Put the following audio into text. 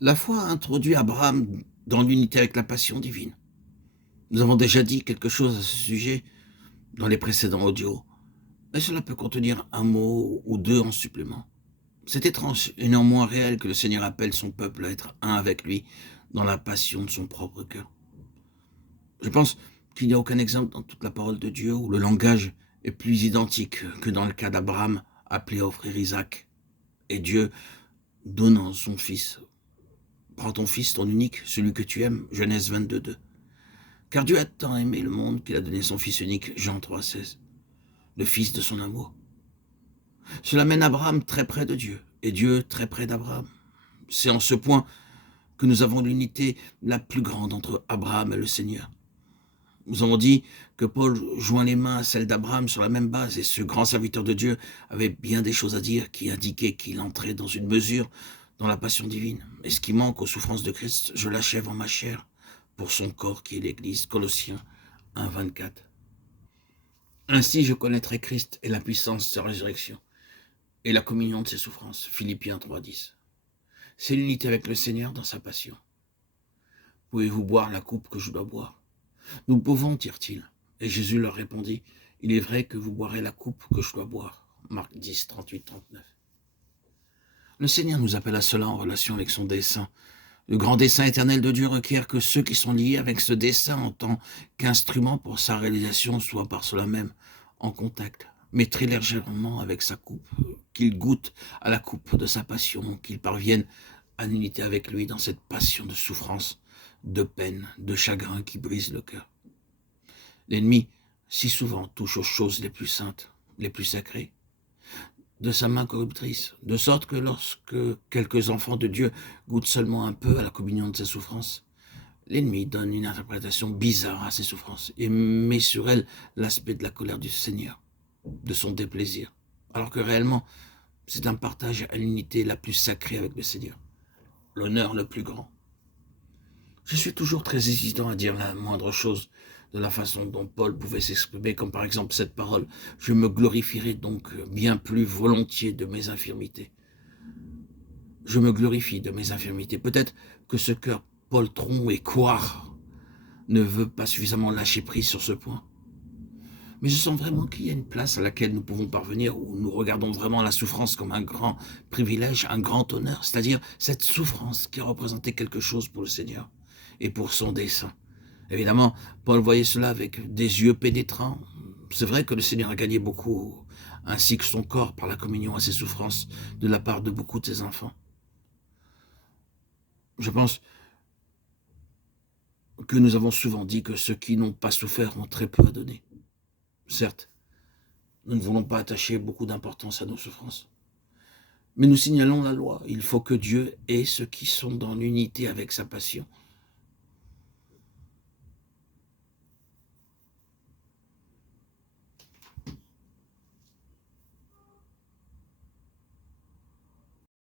La foi a introduit Abraham dans l'unité avec la passion divine. Nous avons déjà dit quelque chose à ce sujet dans les précédents audios, mais cela peut contenir un mot ou deux en supplément. C'est étrange et néanmoins réel que le Seigneur appelle son peuple à être un avec lui dans la passion de son propre cœur. Je pense qu'il n'y a aucun exemple dans toute la parole de Dieu où le langage est plus identique que dans le cas d'Abraham appelé à offrir Isaac et Dieu donnant son fils. Prends ton fils, ton unique, celui que tu aimes, Genèse 22, 2. Car Dieu a tant aimé le monde qu'il a donné son fils unique, Jean 3, 16. Le fils de son amour. Cela mène Abraham très près de Dieu et Dieu très près d'Abraham. C'est en ce point que nous avons l'unité la plus grande entre Abraham et le Seigneur. Nous avons dit que Paul joint les mains à celles d'Abraham sur la même base et ce grand serviteur de Dieu avait bien des choses à dire qui indiquaient qu'il entrait dans une mesure dans la passion divine. Et ce qui manque aux souffrances de Christ, je l'achève en ma chair pour son corps qui est l'Église. Colossiens 1, 24. Ainsi je connaîtrai Christ et la puissance de sa résurrection et la communion de ses souffrances. Philippiens 3, 10. C'est l'unité avec le Seigneur dans sa passion. Pouvez-vous boire la coupe que je dois boire? Nous pouvons, dirent-ils. Et Jésus leur répondit, il est vrai que vous boirez la coupe que je dois boire. Marc 10, 38, 39. Le Seigneur nous appelle à cela en relation avec son dessein. Le grand dessein éternel de Dieu requiert que ceux qui sont liés avec ce dessein en tant qu'instrument pour sa réalisation soient par cela même en contact, mais très légèrement avec sa coupe, qu'ils goûtent à la coupe de sa passion, qu'ils parviennent à l'unité avec lui dans cette passion de souffrance, de peine, de chagrin qui brise le cœur. L'ennemi, si souvent, touche aux choses les plus saintes, les plus sacrées, de sa main corruptrice, de sorte que lorsque quelques enfants de Dieu goûtent seulement un peu à la communion de ses souffrances, l'ennemi donne une interprétation bizarre à ses souffrances et met sur elles l'aspect de la colère du Seigneur, de son déplaisir, alors que réellement, c'est un partage à l'unité la plus sacrée avec le Seigneur, l'honneur le plus grand. Je suis toujours très hésitant à dire la moindre chose de la façon dont Paul pouvait s'exprimer, comme par exemple cette parole « Je me glorifierai donc bien plus volontiers de mes infirmités ». Je me glorifie de mes infirmités. Peut-être que ce cœur poltron et couard ne veut pas suffisamment lâcher prise sur ce point. Mais je sens vraiment qu'il y a une place à laquelle nous pouvons parvenir où nous regardons vraiment la souffrance comme un grand privilège, un grand honneur, c'est-à-dire cette souffrance qui a représenté quelque chose pour le Seigneur et pour son dessein. Évidemment, Paul voyait cela avec des yeux pénétrants. C'est vrai que le Seigneur a gagné beaucoup, ainsi que son corps par la communion à ses souffrances de la part de beaucoup de ses enfants. Je pense que nous avons souvent dit que ceux qui n'ont pas souffert ont très peu à donner. Certes, nous ne voulons pas attacher beaucoup d'importance à nos souffrances. Mais nous signalons la loi. Il faut que Dieu ait ceux qui sont dans l'unité avec sa passion.